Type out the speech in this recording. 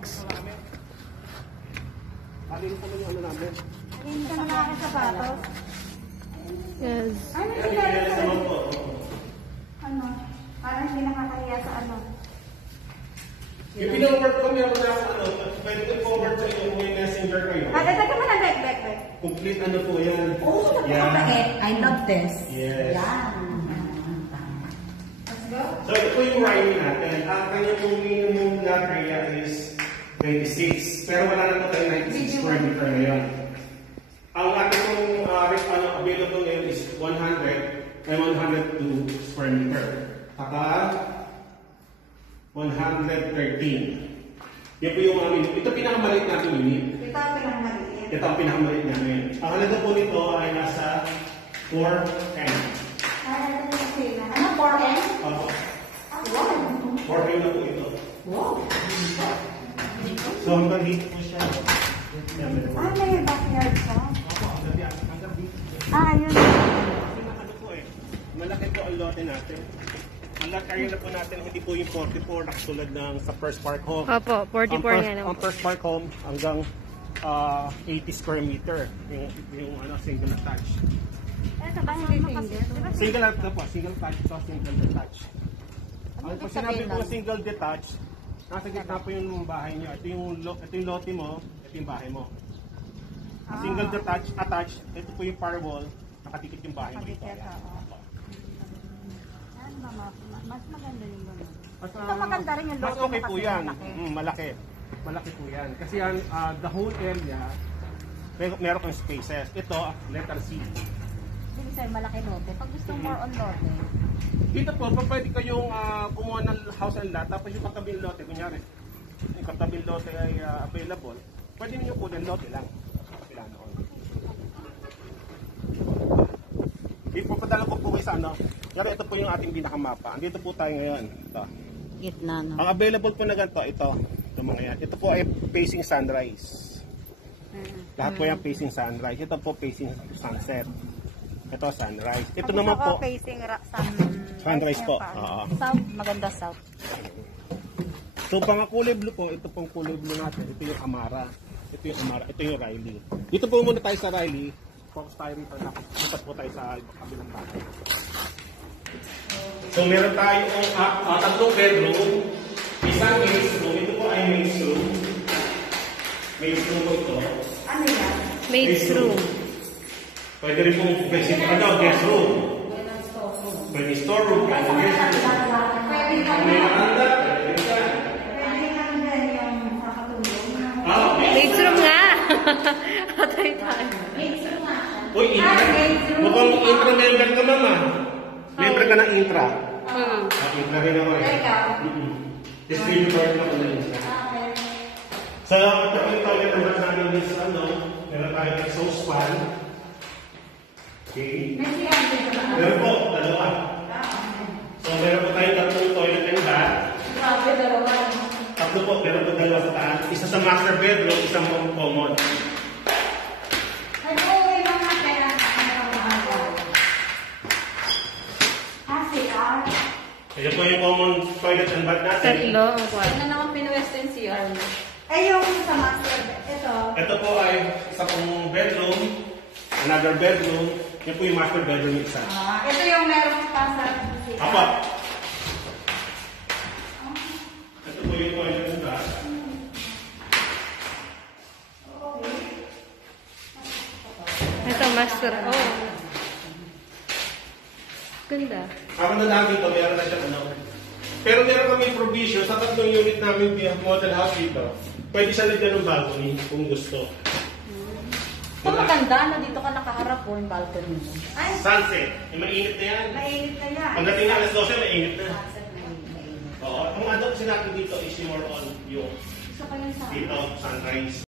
6. Alin pa yung ano namin? Alin ka na mga sapatos? Yes. Ano sila? Ano? Parang hindi nakakahiya sa ano. Yung pinawork ko, meron na sa ano, pwede ko forward sa inyo may messenger kayo. Ito ka muna, back. Complete ano po yan. Oh, napakabait. I love this. Yes. Yan. Let's go. So ito po yung Riley natin. Ang kanya yung minimum na area is 26. Pero wala na po tayo 96 square meter ngayon. Ang ating pong available ngayon is 102 square meter. Taka 113. Yan po yung aming, ito pinakamaliit natin unit. Ito ang pinakamaliit. Ito ang pinakamaliit namin. Ang halaga po nito ay nasa 4M. Ito yung sila. Ano? 4M? Opo. Wow. 4M na po ito. Wow. So hanggang dito po siya. May backyard siya. Opo, hanggang dito. Ayun. Ano po eh, malaki po ang lote natin. Ang lot area na po natin, hindi po yung 44 na katulad ng sa First Park Home. Opo, 44 nga naman. Ang First Park Home hanggang 80 square meter. Yung ano, single attach. Ito ba single? Single attach po, single attach ito, single detach. Ang pag sinabi po single detach, nasa gitna po yung bahay niyo. Ito yung lote mo, ito yung bahay mo. Single detach, attached, ito po yung firewall, nakatikit yung bahay mo dito. Mas maganda yung gano'n. Mas, Ito maganda rin yung mas logo okay mo po kasi yan. malaki. Malaki. Malaki po yan. Kasi yan, the whole area, meron kang spaces. Ito, letter C. Sige sir, malaki lote. Pag gusto more on lote. Dito po, pwede kayong kumuha ng house and lot, tapos yung katabing lote, kunyari, yung katabing lote ay available, pwede niyo po ng lote lang. Sila noon. Ipapadala ko po kayo sa ano. Kunyari, ito po yung ating pinakamapa. Andito po tayo ngayon. Ito. Gitna no. Ang available po na ganito, ito. Ito mga yan. Ito po ay facing sunrise. Lahat po yung facing sunrise. Ito po facing sunset. Ito sunrise. Ito naman po. Facing Sunrise po. Oo. South, maganda south. So pang kulay blue po, ito pong kulay blue natin. Ito yung Amara. Ito yung Amara. Ito yung Riley. Dito po muna tayo sa Riley. Focus tayo rito na. Lipat po tayo sa kabilang bahay. So meron tayong tatlong bedroom. Isang maid's room. Ito po ay maid's room. Maid's room po ito. Ano yan? Maid's room. Pwede rin pong guest room. Pwede storeroom. Pwede guest room. Pwede kang May nakanda. Pwede ka. pwede kang din yung kakatulong. Maid's room nga! Atay tayo. Maid's room nga. Uy, intra. Mukhang intra member ka, mama. Member ka ng intra. Intra rin ako eh. Ikaw? Distributor na ko na intra. Okay. So, ito yung toilet naman namin din sa ano. Meron tayong exhaust fan. Okay. May siyang din ba? Meron po, dalawa. So, meron po tayong tatlong toilet and bath. Grabe, dalawa. Tatlo po, meron po dalawa sa taas. Isa sa master bedroom, isang common. Nag-uwi lang natin ang mga CR. Ayan po yung common toilet and bath natin. Tatlo ang kwarto. Ano naman pinu-western CR? Ay, yung sa master, ito. Ito po ay isa pong bedroom, another bedroom. Yan po yung master bedroom yung isa. Ito yung meron pa sa CR. Apa. Ito po yung toilet and bath. Ito, master. Oh. Ganda. Ako na lang dito, meron na siya ano. Pero meron kami provision sa tatlong unit namin model house dito. Pwede siya lagyan ng balcony kung gusto. Ito maganda na dito ka nakaharap po yung balcony mo. Ay, Sunset. Eh, mainit na yan. mainit na yan. Pagdating na alas 12, mainit na. Sunset, mainit. Oo. Ang ano kasi natin dito is more on yung Gusto ko yung sa dito, sunrise.